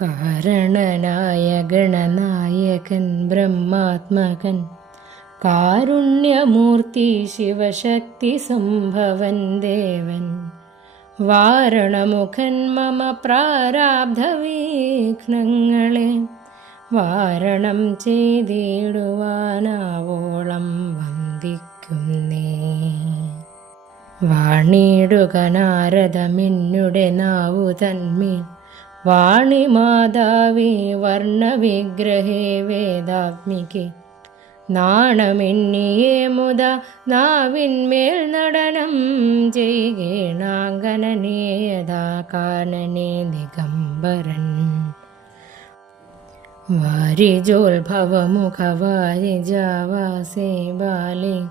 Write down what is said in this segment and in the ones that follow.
കാരണനായ ഗണനായകൻ ബ്രഹ്മാത്മകൻ. കാരുണ്യമൂർത്തി ശിവശക്തി സംഭവൻ ദേവൻ. വാരണമുഖൻ മമ പ്രാരാബ്ധവീഘ്നങ്ങളെ വാരണം ചെയ്തിടുവാനാവോളം വന്ദിക്കുന്നേ. വാണിടുക നാരദമിന്നുടെ നാവു തന്മേൽ വാണിമാതാവേ വർണവിഗ്രഹേ വേദാത്മികെ. നാണമെന്നിയേ മുത നാവിന്മേൽ നടനം ചെയ്യണാങ്കനനേയതാ കാനനെ ദിഗംബരൻ. വാരിജോത്ഭവമുഖവാരിജാവാസേ ബാലേ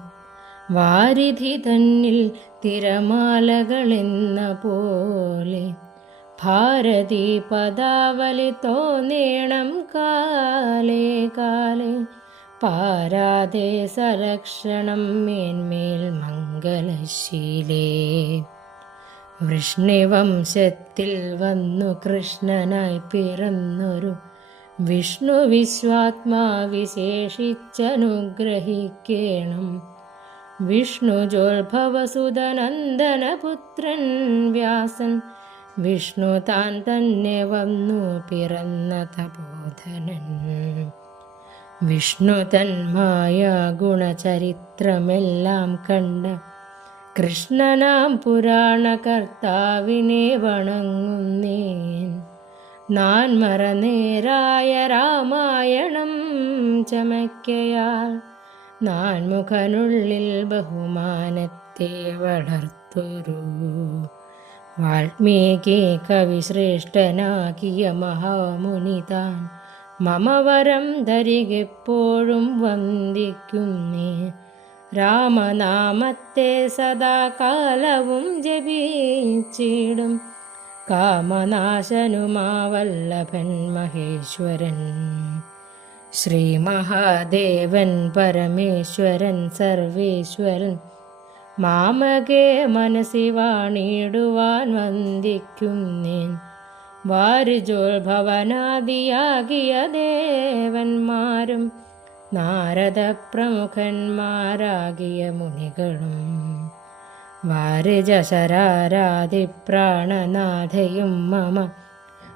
വാരിധി തന്നിൽ തിരമാലകളെന്ന പോലെ ഭാരതി പദാവലി നീണം കാലേ കാലേ. പാരാതെ സലക്ഷണം മേന്മേൽ മംഗലശീലേ വൃഷ്ണിവംശത്തിൽ വന്നു കൃഷ്ണനായി പിറന്നൊരു വിഷ്ണു വിശ്വാത്മാ വിശേഷിച്ചനുഗ്രഹിക്കേണം. വിഷ്ണുജോത്ഭവസുതനന്ദനപുത്രൻ വ്യാസൻ വിഷ്ണു താൻ തന്നെ വന്നു പിറന്ന തപോധനൻ. വിഷ്ണു തന്മായ ഗുണചരിത്രമെല്ലാം കണ്ട കൃഷ്ണനാം പുരാണകർത്താവിനെ വണങ്ങുന്നേൻ. നാൻ മറനേരായ രാമായണം ചമയ്ക്കയാൽ നാൻ മുഖനുള്ളിൽ ബഹുമാനത്തെ വളർത്തൊരു. വാൽമീകി കവിശ്രേഷ്ഠനാക്കിയ മഹാമുനി താൻ മമ വരം ധരികെപ്പോഴും വന്ദിക്കുന്നേ. രാമനാമത്തെ സദാ കാലവും ജപിച്ചിടും. കാമനാശനുമാവല്ലഭൻ മഹേശ്വരൻ. ശ്രീ മഹാദേവൻ പരമേശ്വരൻ സർവേശ്വരൻ. മാമകെ മനസ്സി വാണിടുവാൻ വന്ദിക്കുന്നേൻ വാരിജോത്ഭവനാദിയാകിയ ദേവന്മാരും നാരദ പ്രമുഖന്മാരാകിയ മുനികളും. വാരിജശരാരാധിപ്രാണനാഥയും മമ.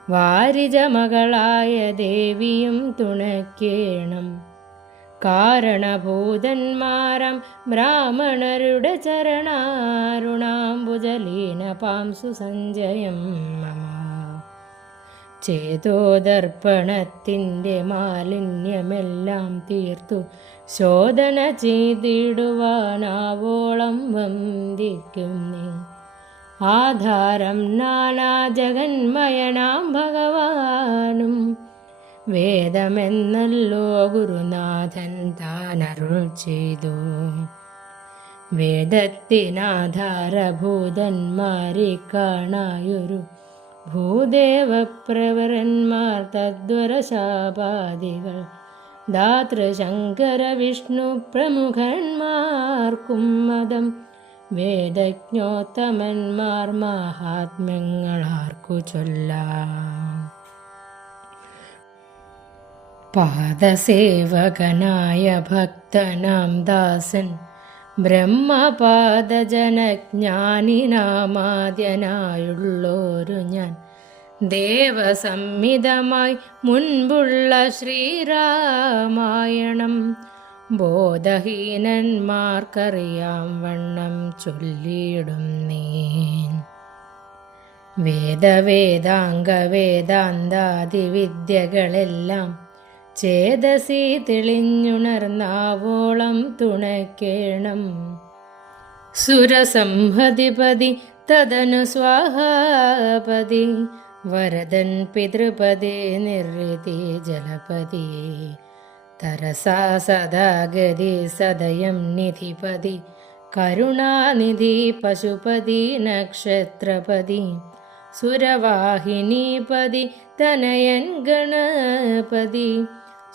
വാരിജമകളായ ദേവിയും തുണയ്ക്കേണം കാരണഭൂതന്മാരം ബ്രാഹ്മണരുടെ ചരണാരുണാംബുജലീന പാംസു സഞ്ജയം മമ. ചേതോദർപ്പണത്തിന്റെ മാലിന്യമെല്ലാം തീർത്തു ശോധന ചെയ്തിടുവാനാവോളം വന്ദിക്കുന്നേ ആധാരം നാനാ ജഗന്മയനാം ഭഗവാനും വേദമെന്നല്ലോ ഗുരുനാഥൻ താനരുൾ ചെയ്തു. വേദത്തിനാധാരഭൂതന്മാരെ കാണായൊരു ഭൂദേവപ്രവരന്മാർ തദ്വരശാപാദികൾ. ദാതൃശങ്കര വിഷ്ണു പ്രമുഖന്മാർക്കും മതം. വേദജ്ഞോത്തമന്മാർ മഹാത്മ്യങ്ങളാർക്കു ചൊല്ലാം. പാദസേവകനായ ഭക്തനാം ദാസൻ ബ്രഹ്മപാദജനജ്ഞാനിനാമാദ്യനായുള്ളോരു ഞാൻ. ദേവസംഹിതമായി മുൻപുള്ള ശ്രീരാമായണം ബോധഹീനന്മാർക്കറിയാം വണ്ണം ചൊല്ലിയിടുന്നേൻ വേദവേദാംഗ വേദാന്താദിവിദ്യകളെല്ലാം ചേതസി തെളിഞ്ഞുണർന്നാവോളം തുണക്കേണം. സുരസംഹതിപതി തദനു സ്വാഹാപതി വരദൻ പിതൃപതി നിർതി ജലപതി തരസാ സദാഗതി സദയം നിധിപതി കരുണാനിധി പശുപതി നക്ഷത്രപതി. സുരവാഹിനീപതി തനയൻ ഗണപതി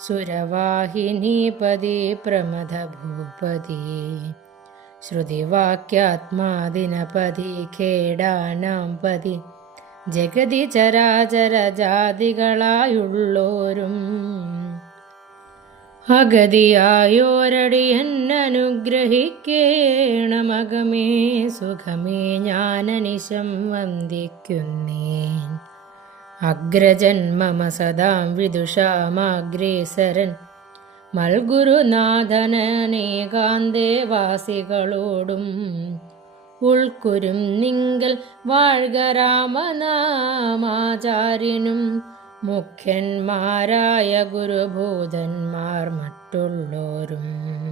സുരവാഹിനീപതി പ്രമദഭൂപതി ശ്രുതിവാക്യാത്മാദിനപതി ഖേടാനാം പതി ജഗതി ചരാചര ജാതികളായുള്ളോരും അഗതിയായോരടി എന്നനുഗ്രഹിക്കേണമകമേ സുഖമേ ഞാനനിശം വന്ദിക്കുന്നേൻ। അഗ്രജൻ മമ സദാം വിദുഷാമാഗ്രേസരൻ. മൽഗുരുനാഥനേകാന്തേവാസികളോടും ഉൾക്കുരും നിങ്കൽ വാഴ്കരാമനാമാചാര്യനും മുഖ്യന്മാരായ ഗുരുഭൂതന്മാർ മറ്റുള്ളോരും